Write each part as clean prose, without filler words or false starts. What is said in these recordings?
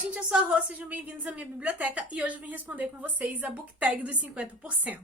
gente, eu sou a Rô, sejam bem-vindos à minha biblioteca e hoje eu vim responder com vocês a book tag dos 50%.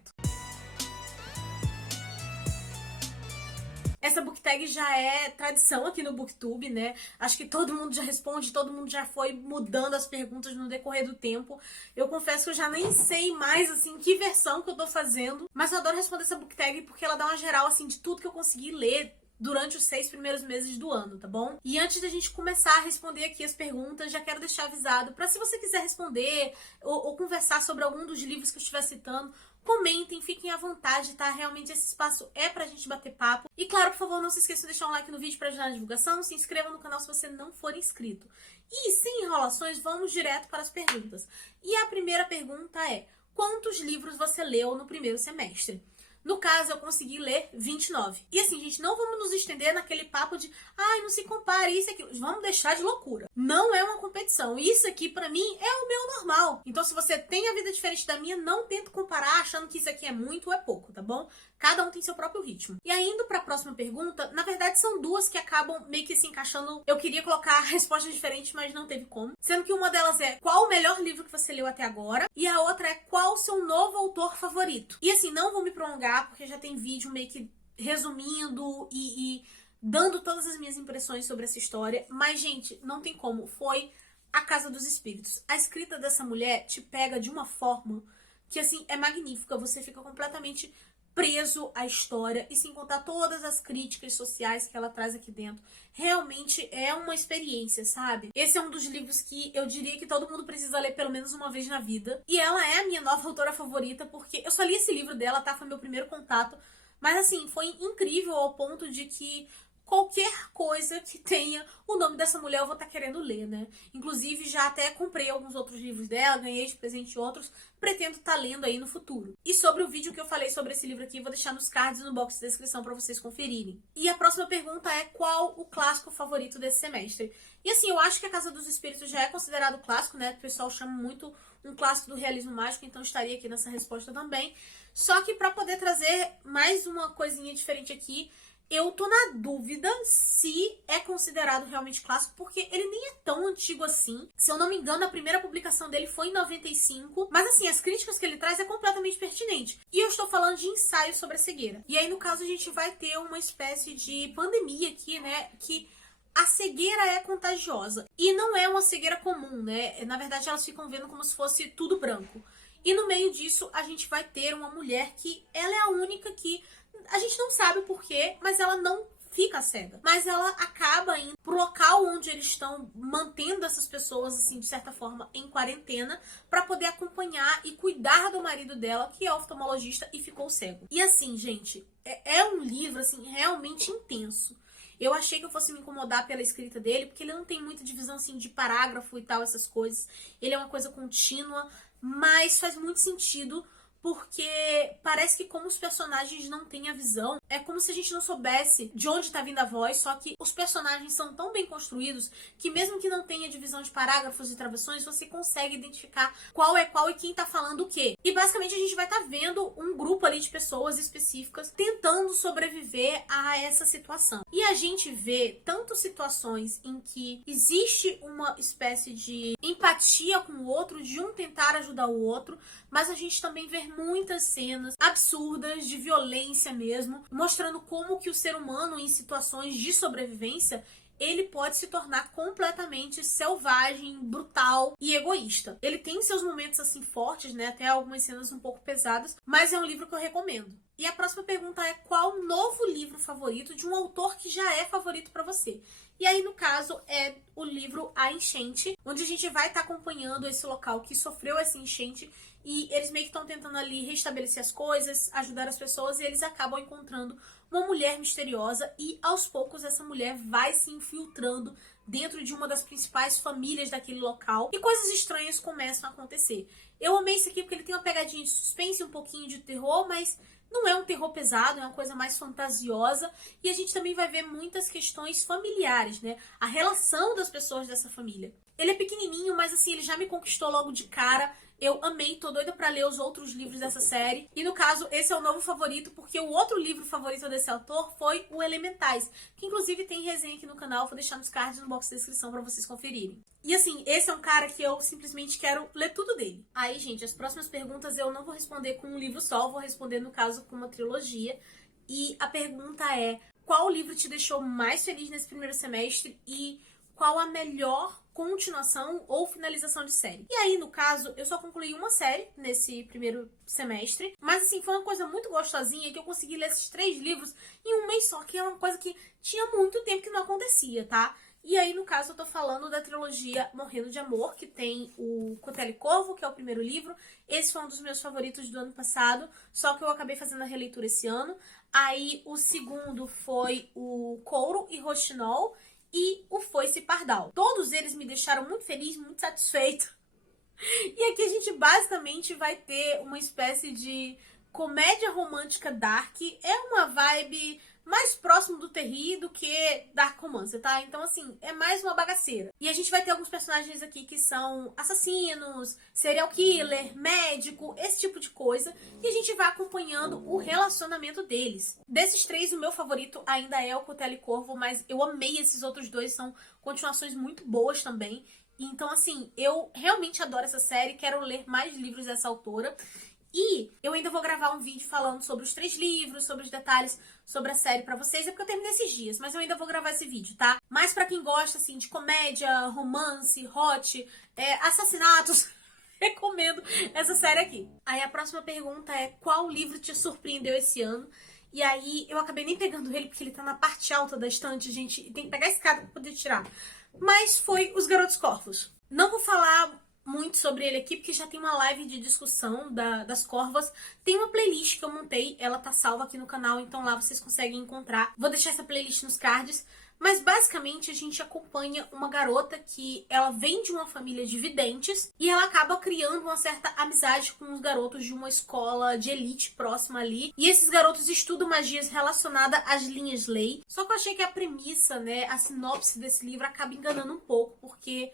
Essa book tag já é tradição aqui no Booktube, né? Acho que todo mundo já responde, todo mundo já foi mudando as perguntas no decorrer do tempo. Eu confesso que eu já nem sei mais, assim, que versão que eu tô fazendo, mas eu adoro responder essa book tag porque ela dá uma geral, assim, de tudo que eu consegui ler durante os 6 primeiros meses do ano, tá bom? E antes da gente começar a responder aqui as perguntas, já quero deixar avisado pra se você quiser responder ou conversar sobre algum dos livros que eu estiver citando, comentem, fiquem à vontade, tá? Realmente esse espaço é pra gente bater papo. E claro, por favor, não se esqueça de deixar um like no vídeo pra ajudar na divulgação, se inscreva no canal se você não for inscrito. E sem enrolações, vamos direto para as perguntas. E a primeira pergunta é: quantos livros você leu no primeiro semestre? No caso, eu consegui ler 29. E assim, gente, não vamos nos estender naquele papo de ai, não se compare, isso e aquilo. Vamos deixar de loucura. Não é uma competição. Isso aqui, pra mim, é o meu normal. Então, se você tem a vida diferente da minha, não tenta comparar achando que isso aqui é muito ou é pouco, tá bom? Cada um tem seu próprio ritmo. E aí, indo pra próxima pergunta, na verdade, são duas que acabam meio que se encaixando. Eu queria colocar respostas diferentes, mas não teve como. Sendo que uma delas é: qual o melhor livro que você leu até agora? E a outra é: qual o seu novo autor favorito? E assim, não vou me prolongar, porque já tem vídeo meio que resumindo e dando todas as minhas impressões sobre essa história. Mas, gente, não tem como. Foi A Casa dos Espíritos. A escrita dessa mulher te pega de uma forma que, assim, é magnífica. Você fica completamente preso à história, e sem contar todas as críticas sociais que ela traz aqui dentro. Realmente é uma experiência, sabe? Esse é um dos livros que eu diria que todo mundo precisa ler pelo menos uma vez na vida. E ela é a minha nova autora favorita, porque eu só li esse livro dela, tá? Foi meu primeiro contato. Mas assim, foi incrível ao ponto de que qualquer coisa que tenha o nome dessa mulher eu vou estar querendo ler, né? Inclusive, já até comprei alguns outros livros dela, ganhei de presente outros, pretendo estar lendo aí no futuro. E sobre o vídeo que eu falei sobre esse livro aqui, vou deixar nos cards e no box de descrição pra vocês conferirem. E a próxima pergunta é: qual o clássico favorito desse semestre? E assim, eu acho que A Casa dos Espíritos já é considerado clássico, né? O pessoal chama muito um clássico do realismo mágico, então estaria aqui nessa resposta também. Só que pra poder trazer mais uma coisinha diferente aqui, eu tô na dúvida se é considerado realmente clássico, porque ele nem é tão antigo assim. Se eu não me engano, a primeira publicação dele foi em 95. Mas assim, as críticas que ele traz é completamente pertinente. E eu estou falando de Ensaio sobre a Cegueira. E aí, no caso, a gente vai ter uma espécie de pandemia aqui, né? Que a cegueira é contagiosa. E não é uma cegueira comum, né? Na verdade, elas ficam vendo como se fosse tudo branco. E no meio disso, a gente vai ter uma mulher que ela é a única que a gente não sabe o porquê, mas ela não fica cega. Mas ela acaba indo pro local onde eles estão mantendo essas pessoas, assim, de certa forma, em quarentena, pra poder acompanhar e cuidar do marido dela, que é oftalmologista e ficou cego. E assim, gente, é um livro, assim, realmente intenso. Eu achei que eu fosse me incomodar pela escrita dele, porque ele não tem muita divisão, assim, de parágrafo e tal, essas coisas. Ele é uma coisa contínua, mas faz muito sentido, porque parece que como os personagens não têm a visão, é como se a gente não soubesse de onde tá vindo a voz, só que os personagens são tão bem construídos que mesmo que não tenha divisão de parágrafos e travessões, você consegue identificar qual é qual e quem tá falando o quê. E basicamente a gente vai estar vendo um grupo ali de pessoas específicas tentando sobreviver a essa situação. E a gente vê tanto situações em que existe uma espécie de empatia com o outro, de um tentar ajudar o outro, mas a gente também vê muitas cenas absurdas de violência mesmo, mostrando como que o ser humano em situações de sobrevivência ele pode se tornar completamente selvagem, brutal e egoísta. Ele tem seus momentos assim fortes, né, até algumas cenas um pouco pesadas, mas é um livro que eu recomendo. E a próxima pergunta é: qual o novo livro favorito de um autor que já é favorito pra você? E aí, no caso, é o livro A Enchente, onde a gente vai estar acompanhando esse local que sofreu essa enchente e eles meio que estão tentando ali restabelecer as coisas, ajudar as pessoas, e eles acabam encontrando uma mulher misteriosa e aos poucos essa mulher vai se infiltrando dentro de uma das principais famílias daquele local e coisas estranhas começam a acontecer. Eu amei isso aqui porque ele tem uma pegadinha de suspense, um pouquinho de terror, mas não é um terror pesado, é uma coisa mais fantasiosa, e a gente também vai ver muitas questões familiares, né? A relação das pessoas dessa família. Ele é pequenininho, mas assim, ele já me conquistou logo de cara. Eu amei, tô doida pra ler os outros livros dessa série. E no caso, esse é o novo favorito, porque o outro livro favorito desse autor foi o Elementais, que inclusive tem resenha aqui no canal, vou deixar nos cards no box de descrição pra vocês conferirem. E assim, esse é um cara que eu simplesmente quero ler tudo dele. Aí, gente, as próximas perguntas eu não vou responder com um livro só, vou responder, no caso, com uma trilogia. E a pergunta é: qual livro te deixou mais feliz nesse primeiro semestre e qual a melhor continuação ou finalização de série? E aí, no caso, eu só concluí uma série nesse primeiro semestre, mas assim, foi uma coisa muito gostosinha que eu consegui ler esses 3 livros em um mês só, que é uma coisa que tinha muito tempo que não acontecia, tá? E aí, no caso, eu tô falando da trilogia Morrendo de Amor, que tem o Cutelo e Corvo, que é o primeiro livro. Esse foi um dos meus favoritos do ano passado, só que eu acabei fazendo a releitura esse ano. Aí, o segundo foi o Couro e Roxinol e o Foice e Pardal. Todos eles me deixaram muito feliz, muito satisfeita. E aqui a gente basicamente vai ter uma espécie de comédia romântica dark. É uma vibe mais próximo do terri do que dark romance, tá? Então, assim, é mais uma bagaceira. E a gente vai ter alguns personagens aqui que são assassinos, serial killer, médico, esse tipo de coisa. E a gente vai acompanhando o relacionamento deles. Desses 3, o meu favorito ainda é o Cutelo e Corvo, mas eu amei esses outros 2, são continuações muito boas também. Então, assim, eu realmente adoro essa série, quero ler mais livros dessa autora. E eu ainda vou gravar um vídeo falando sobre os 3 livros, sobre os detalhes sobre a série pra vocês. É porque eu terminei esses dias, mas eu ainda vou gravar esse vídeo, tá? Mas pra quem gosta, assim, de comédia, romance, hot, assassinatos, recomendo essa série aqui. Aí a próxima pergunta é: qual livro te surpreendeu esse ano? E aí eu acabei nem pegando ele porque ele tá na parte alta da estante, gente. E tem que pegar a escada pra poder tirar. Mas foi Os Garotos Corvos. Não vou falar muito sobre ele aqui, porque já tem uma live de discussão das corvas. Tem uma playlist que eu montei, ela tá salva aqui no canal, então lá vocês conseguem encontrar. Vou deixar essa playlist nos cards. Mas basicamente a gente acompanha uma garota que ela vem de uma família de videntes e ela acaba criando uma certa amizade com os garotos de uma escola de elite próxima ali. E esses garotos estudam magias relacionadas às linhas lei. Só que eu achei que a premissa, né, a sinopse desse livro acaba enganando um pouco, porque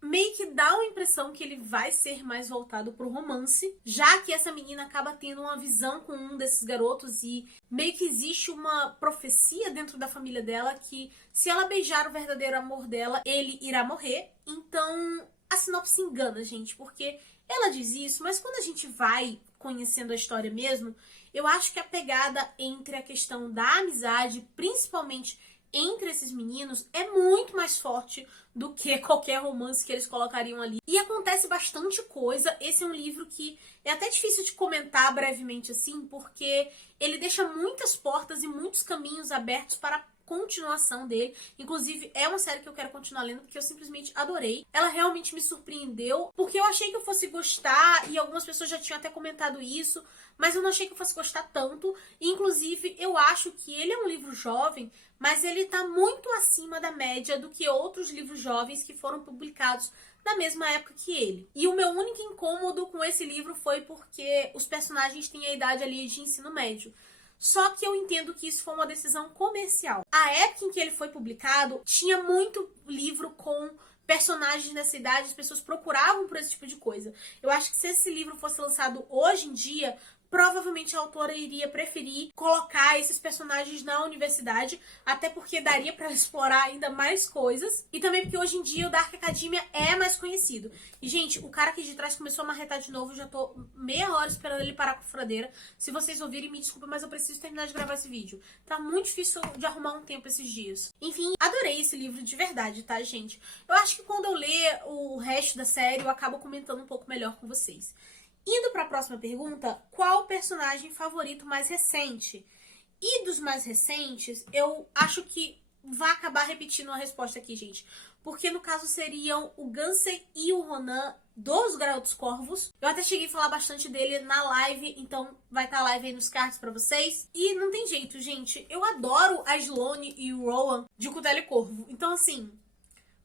meio que dá uma impressão que ele vai ser mais voltado pro romance, já que essa menina acaba tendo uma visão com um desses garotos e meio que existe uma profecia dentro da família dela que se ela beijar o verdadeiro amor dela, ele irá morrer. Então a sinopse engana, gente, porque ela diz isso, mas quando a gente vai conhecendo a história mesmo, eu acho que a pegada entre a questão da amizade, principalmente entre esses meninos, é muito mais forte do que qualquer romance que eles colocariam ali. E acontece bastante coisa. Esse é um livro que é até difícil de comentar brevemente assim, porque ele deixa muitas portas e muitos caminhos abertos para a continuação dele. Inclusive, é uma série que eu quero continuar lendo, porque eu simplesmente adorei. Ela realmente me surpreendeu, porque eu achei que eu fosse gostar, e algumas pessoas já tinham até comentado isso, mas eu não achei que eu fosse gostar tanto. E, inclusive, eu acho que ele é um livro jovem, mas ele tá muito acima da média do que outros livros jovens que foram publicados na mesma época que ele. E o meu único incômodo com esse livro foi porque os personagens têm a idade ali de ensino médio. Só que eu entendo que isso foi uma decisão comercial. A época em que ele foi publicado, tinha muito livro com personagens nessa idade, as pessoas procuravam por esse tipo de coisa. Eu acho que se esse livro fosse lançado hoje em dia, provavelmente a autora iria preferir colocar esses personagens na universidade, até porque daria pra explorar ainda mais coisas, e também porque hoje em dia o Dark Academia é mais conhecido. E, gente, o cara aqui de trás começou a marretar de novo, já tô meia hora esperando ele parar com a furadeira. Se vocês ouvirem, me desculpa, mas eu preciso terminar de gravar esse vídeo. Tá muito difícil de arrumar um tempo esses dias. Enfim, adorei esse livro de verdade, tá, gente? Eu acho que quando eu ler o resto da série, eu acabo comentando um pouco melhor com vocês. Indo para a próxima pergunta, qual o personagem favorito mais recente? E dos mais recentes, eu acho que vai acabar repetindo a resposta aqui, gente. Porque no caso seriam o Gansey e o Ronan dos Garotos Corvos. Eu até cheguei a falar bastante dele na live, então vai estar a live aí nos cards pra vocês. E não tem jeito, gente. Eu adoro a Sloane e o Rowan de Cutelo e Corvo. Então, assim,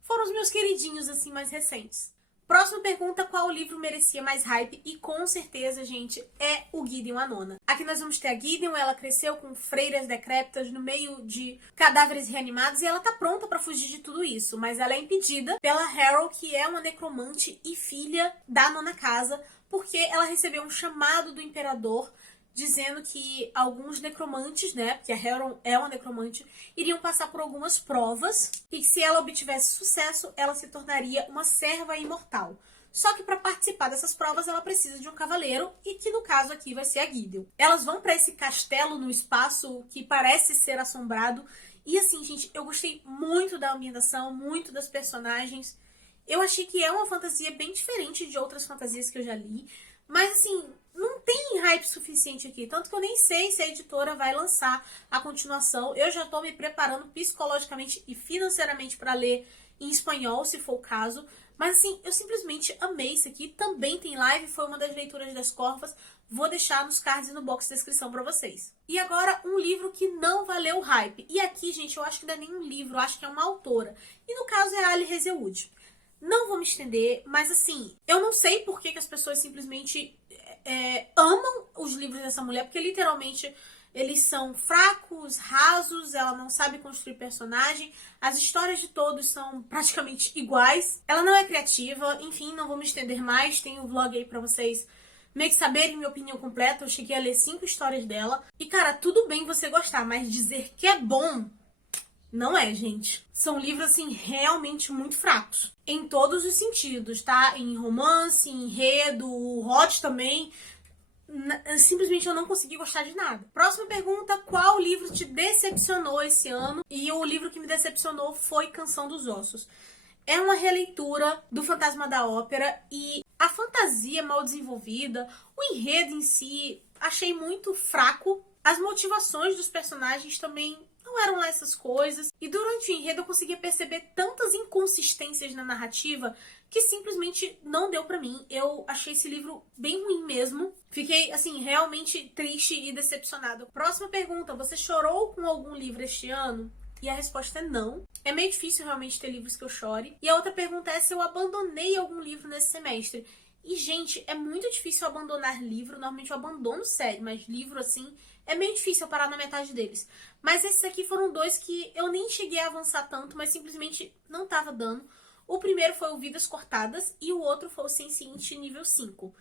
foram os meus queridinhos, assim, mais recentes. Próxima pergunta, qual livro merecia mais hype? E com certeza, gente, é o Gideon a Nona. Aqui nós vamos ter a Gideon, ela cresceu com freiras decrépitas no meio de cadáveres reanimados e ela tá pronta pra fugir de tudo isso, mas ela é impedida pela Harrow, que é uma necromante e filha da Nona Casa, porque ela recebeu um chamado do imperador dizendo que alguns necromantes, né, porque a Harrow é uma necromante, iriam passar por algumas provas e que se ela obtivesse sucesso, ela se tornaria uma serva imortal. Só que para participar dessas provas, ela precisa de um cavaleiro e que no caso aqui vai ser a Gideon. Elas vão para esse castelo no espaço que parece ser assombrado e assim, gente, eu gostei muito da ambientação, muito das personagens. Eu achei que é uma fantasia bem diferente de outras fantasias que eu já li, mas assim, não tem hype suficiente aqui, tanto que eu nem sei se a editora vai lançar a continuação. Eu já tô me preparando psicologicamente e financeiramente para ler em espanhol, se for o caso. Mas assim, eu simplesmente amei isso aqui. Também tem live, foi uma das leituras das Corvas. Vou deixar nos cards e no box de descrição pra vocês. E agora, um livro que não valeu o hype. E aqui, gente, eu acho que não é nenhum livro, eu acho que é uma autora. E no caso é a Ali Hazelwood. Não vou me estender, mas assim, eu não sei por que as pessoas simplesmente amam os livros dessa mulher, porque literalmente eles são fracos, rasos, ela não sabe construir personagem, as histórias de todos são praticamente iguais, ela não é criativa, enfim, não vou me estender mais, tem um vlog aí pra vocês meio que saberem minha opinião completa. Eu cheguei a ler 5 histórias dela, e cara, tudo bem você gostar, mas dizer que é bom, não é, gente. São livros, assim, realmente muito fracos. Em todos os sentidos, tá? Em romance, em enredo, hot também. Simplesmente eu não consegui gostar de nada. Próxima pergunta, qual livro te decepcionou esse ano? E o livro que me decepcionou foi Canção dos Ossos. É uma releitura do Fantasma da Ópera e a fantasia mal desenvolvida, o enredo em si, achei muito fraco. As motivações dos personagens também não eram lá essas coisas. E durante o enredo eu conseguia perceber tantas inconsistências na narrativa que simplesmente não deu pra mim. Eu achei esse livro bem ruim mesmo. Fiquei, assim, realmente triste e decepcionada. Próxima pergunta, você chorou com algum livro este ano? E a resposta é não. É meio difícil realmente ter livros que eu chore. E a outra pergunta é se eu abandonei algum livro nesse semestre. E, gente, é muito difícil abandonar livro. Normalmente eu abandono série, mas livro, assim, é meio difícil eu parar na metade deles. Mas esses aqui foram 2 que eu nem cheguei a avançar tanto, mas simplesmente não tava dando. O primeiro foi o Vidas Cortadas e o outro foi o Sense8 nível 5.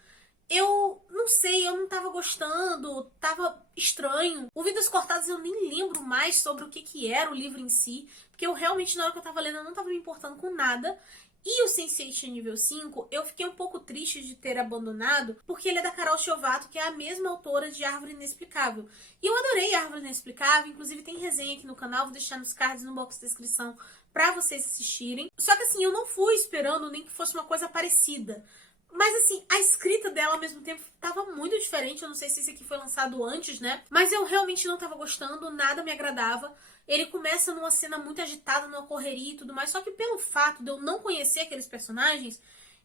Eu não sei, eu não tava gostando, tava estranho. O Vidas Cortadas eu nem lembro mais sobre o que era o livro em si, porque eu realmente, na hora que eu tava lendo, eu não tava me importando com nada. E o Sense8 nível 5, eu fiquei um pouco triste de ter abandonado, porque ele é da Carol Chiovato, que é a mesma autora de Árvore Inexplicável. E eu adorei Árvore Inexplicável, inclusive tem resenha aqui no canal, vou deixar nos cards e no box de descrição pra vocês assistirem. Só que assim, eu não fui esperando nem que fosse uma coisa parecida. Mas assim, a escrita dela ao mesmo tempo tava muito diferente. Eu não sei se esse aqui foi lançado antes, né? Mas eu realmente não tava gostando, nada me agradava. Ele começa numa cena muito agitada, numa correria e tudo mais. Só que pelo fato de eu não conhecer aqueles personagens,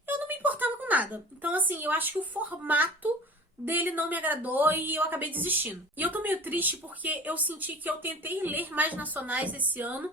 eu não me importava com nada. Então assim, eu acho que o formato dele não me agradou e eu acabei desistindo. E eu tô meio triste porque eu senti que eu tentei ler mais nacionais esse ano,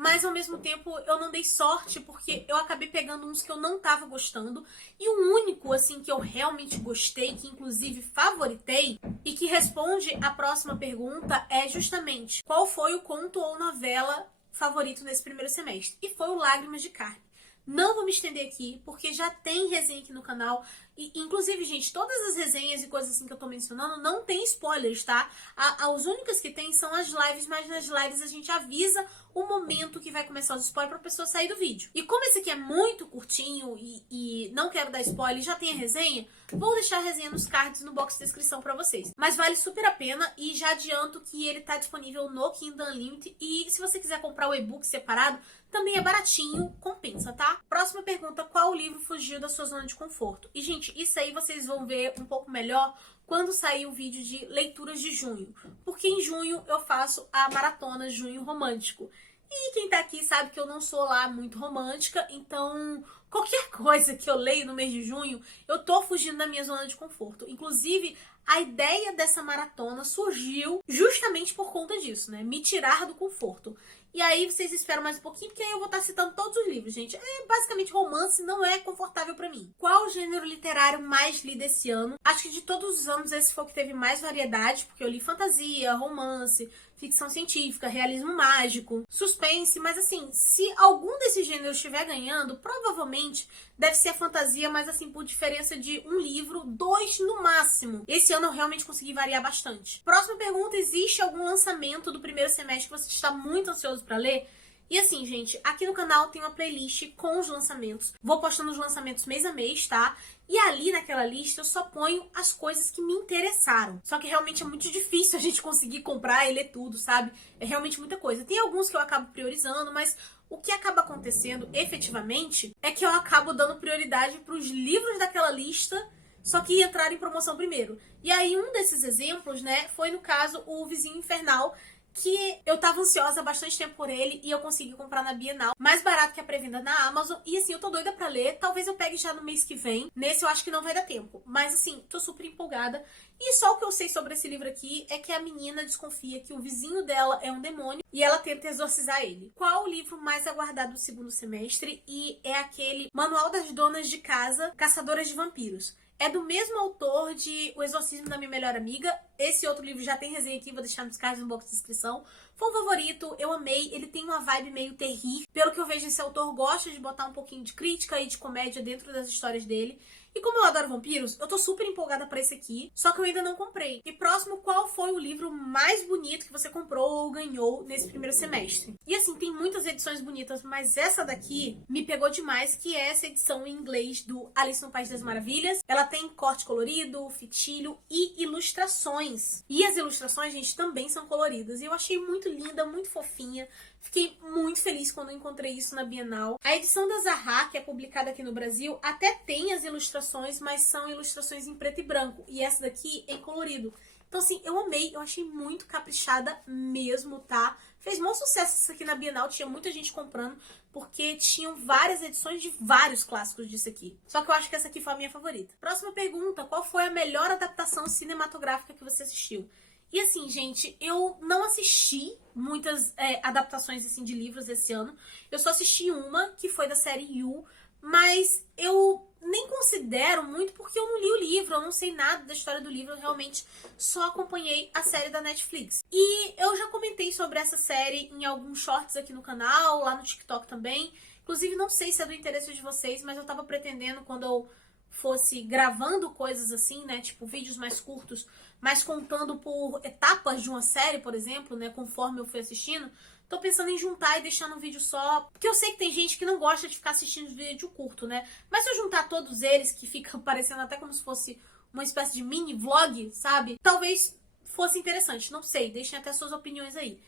mas ao mesmo tempo eu não dei sorte porque eu acabei pegando uns que eu não tava gostando. E o único, assim, que eu realmente gostei, que inclusive favoritei, e que responde a próxima pergunta é justamente qual foi o conto ou novela favorito nesse primeiro semestre. E foi o Lágrimas de Carne. Não vou me estender aqui, porque já tem resenha aqui no canal. E, inclusive, gente, todas as resenhas e coisas assim que eu tô mencionando não tem spoilers, tá? As únicas que tem são as lives, mas nas lives a gente avisa o momento que vai começar os spoilers pra pessoa sair do vídeo. E como esse aqui é muito curtinho e não quero dar spoiler, já tem a resenha, vou deixar a resenha nos cards no box de descrição pra vocês. Mas vale super a pena e já adianto que ele tá disponível no Kindle Unlimited e se você quiser comprar o e-book separado, também é baratinho, compensa, tá? Próxima pergunta, qual livro fugiu da sua zona de conforto? E, gente, isso aí vocês vão ver um pouco melhor quando sair o vídeo de leituras de junho. Porque em junho eu faço a maratona Junho Romântico. E quem tá aqui sabe que eu não sou lá muito romântica, então qualquer coisa que eu leio no mês de junho, eu tô fugindo da minha zona de conforto. Inclusive, a ideia dessa maratona surgiu justamente por conta disso, né? Me tirar do conforto. E aí vocês esperam mais um pouquinho, porque aí eu vou estar citando todos os livros, gente. Basicamente, romance não é confortável pra mim. Qual o gênero literário mais lido esse ano? Acho que de todos os anos esse foi o que teve mais variedade, porque eu li fantasia, romance, ficção científica, realismo mágico, suspense, mas assim, se algum desses gêneros estiver ganhando, provavelmente deve ser a fantasia, mas assim, por diferença de um livro, 2 no máximo. Esse ano eu realmente consegui variar bastante. Próxima pergunta, existe algum lançamento do primeiro semestre que você está muito ansioso para ler? E assim, gente, aqui no canal tem uma playlist com os lançamentos. Vou postando os lançamentos mês a mês, tá? E ali naquela lista eu só ponho as coisas que me interessaram. Só que realmente é muito difícil a gente conseguir comprar e ler tudo, sabe? É realmente muita coisa. Tem alguns que eu acabo priorizando, mas o que acaba acontecendo efetivamente é que eu acabo dando prioridade para os livros daquela lista, só que entraram em promoção primeiro. E aí um desses exemplos, né, foi no caso o Vizinho Infernal, que eu tava ansiosa há bastante tempo por ele e eu consegui comprar na Bienal, mais barato que a pré-venda na Amazon. E assim, eu tô doida pra ler, talvez eu pegue já no mês que vem. Nesse eu acho que não vai dar tempo, mas assim, tô super empolgada. E só o que eu sei sobre esse livro aqui é que a menina desconfia que o vizinho dela é um demônio e ela tenta exorcizar ele. Qual o livro mais aguardado do segundo semestre? E é aquele Manual das Donas de Casa, Caçadoras de Vampiros. É do mesmo autor de O Exorcismo da Minha Melhor Amiga. Esse outro livro já tem resenha aqui, vou deixar nos cards no box de descrição. Foi um favorito, eu amei. Ele tem uma vibe meio terrir. Pelo que eu vejo, esse autor gosta de botar um pouquinho de crítica e de comédia dentro das histórias dele. E como eu adoro vampiros, eu tô super empolgada pra esse aqui, só que eu ainda não comprei. E próximo, qual foi o livro mais bonito que você comprou ou ganhou nesse primeiro semestre? E assim, tem muitas edições bonitas, mas essa daqui me pegou demais, que é essa edição em inglês do Alice no País das Maravilhas. Ela tem corte colorido, fitilho e ilustrações. E as ilustrações, gente, também são coloridas. E eu achei muito linda, muito fofinha. Fiquei muito feliz quando eu encontrei isso na Bienal. A edição da Zahar, que é publicada aqui no Brasil, até tem as ilustrações, mas são ilustrações em preto e branco. E essa daqui é em colorido. Então, assim, eu amei, eu achei muito caprichada mesmo, tá? Fez muito sucesso isso aqui na Bienal, tinha muita gente comprando, porque tinham várias edições de vários clássicos disso aqui. Só que eu acho que essa aqui foi a minha favorita. Próxima pergunta, qual foi a melhor adaptação cinematográfica que você assistiu? E assim, gente, eu não assisti muitas adaptações assim, de livros esse ano. Eu só assisti uma, que foi da série You, mas eu nem considero muito porque eu não li o livro, eu não sei nada da história do livro, eu realmente só acompanhei a série da Netflix. E eu já comentei sobre essa série em alguns shorts aqui no canal, lá no TikTok também. Inclusive, não sei se é do interesse de vocês, mas eu tava pretendendo, quando eu fosse gravando coisas assim, né, tipo vídeos mais curtos, mas contando por etapas de uma série, por exemplo, né, conforme eu fui assistindo, tô pensando em juntar e deixar num vídeo só, porque eu sei que tem gente que não gosta de ficar assistindo vídeo curto, né, mas se eu juntar todos eles, que fica parecendo até como se fosse uma espécie de mini vlog, sabe, talvez fosse interessante, não sei, deixem até suas opiniões aí.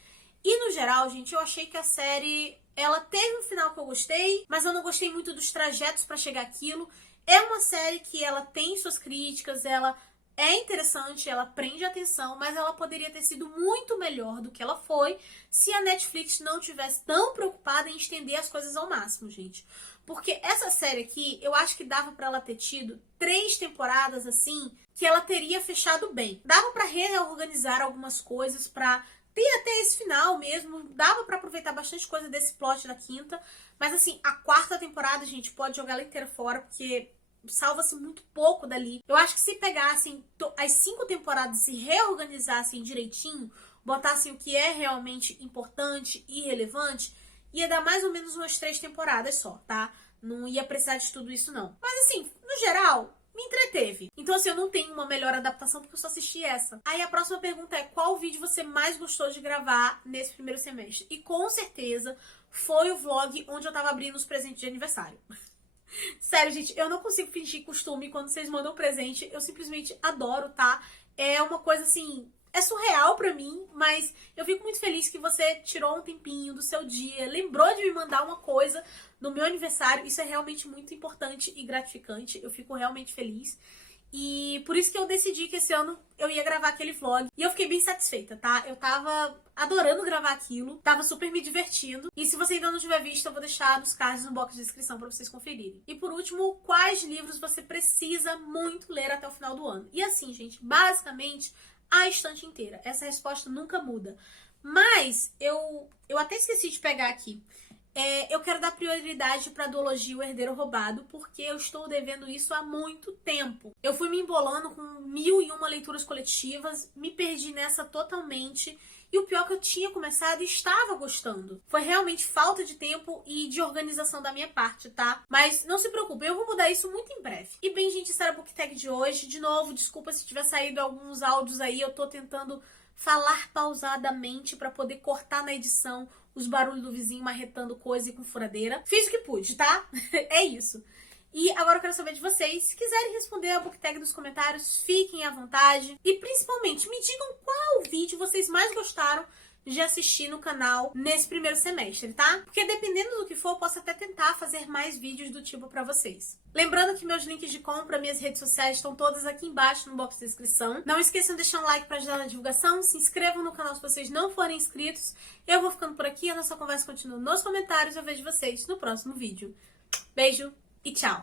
E no geral, gente, eu achei que a série, ela teve um final que eu gostei, mas eu não gostei muito dos trajetos pra chegar àquilo. É uma série que ela tem suas críticas, ela é interessante, ela prende atenção, mas ela poderia ter sido muito melhor do que ela foi se a Netflix não tivesse tão preocupada em estender as coisas ao máximo, gente. Porque essa série aqui, eu acho que dava pra ela ter tido 3 temporadas assim, que ela teria fechado bem. Dava pra reorganizar algumas coisas, pra ter até esse final mesmo, dava pra aproveitar bastante coisa desse plot da quinta, mas assim, a 4ª temporada, gente, pode jogar ela inteira fora, porque salva-se muito pouco dali. Eu acho que se pegassem as 5 temporadas e reorganizassem direitinho, botassem o que é realmente importante e relevante, ia dar mais ou menos umas 3 temporadas só, tá? Não ia precisar de tudo isso, não. Mas assim, no geral, me entreteve. Então assim, eu não tenho uma melhor adaptação porque eu só assisti essa. Aí a próxima pergunta é: qual vídeo você mais gostou de gravar nesse primeiro semestre? E com certeza foi o vlog onde eu tava abrindo os presentes de aniversário. Sério, gente, eu não consigo fingir costume quando vocês mandam presente. Eu simplesmente adoro, tá? É uma coisa assim, é surreal pra mim, mas eu fico muito feliz que você tirou um tempinho do seu dia, lembrou de me mandar uma coisa no meu aniversário. Isso é realmente muito importante e gratificante. Eu fico realmente feliz. E por isso que eu decidi que esse ano eu ia gravar aquele vlog. E eu fiquei bem satisfeita, tá? Eu tava adorando gravar aquilo, tava super me divertindo. E se você ainda não tiver visto, eu vou deixar nos cards no box de descrição pra vocês conferirem. E por último, quais livros você precisa muito ler até o final do ano? E assim, gente, basicamente, a estante inteira. Essa resposta nunca muda. Mas eu até esqueci de pegar aqui. Eu quero dar prioridade para a duologia O Herdeiro Roubado, porque eu estou devendo isso há muito tempo. Eu fui me embolando com 1001 leituras coletivas, me perdi nessa totalmente. E o pior é que eu tinha começado e estava gostando. Foi realmente falta de tempo e de organização da minha parte, tá? Mas não se preocupe, eu vou mudar isso muito em breve. E bem, gente, essa era a book tag de hoje. De novo, desculpa se tiver saído alguns áudios aí, eu tô tentando falar pausadamente para poder cortar na edição os barulhos do vizinho marretando coisa e com furadeira. Fiz o que pude, tá? É isso. E agora eu quero saber de vocês. Se quiserem responder a book tag nos comentários, fiquem à vontade. E principalmente, me digam qual vídeo vocês mais gostaram de assistir no canal nesse primeiro semestre, tá? Porque dependendo do que for, eu posso até tentar fazer mais vídeos do tipo pra vocês. Lembrando que meus links de compra, minhas redes sociais estão todas aqui embaixo no box de descrição. Não esqueçam de deixar um like pra ajudar na divulgação, se inscrevam no canal se vocês não forem inscritos. Eu vou ficando por aqui, a nossa conversa continua nos comentários. Eu vejo vocês no próximo vídeo. Beijo e tchau!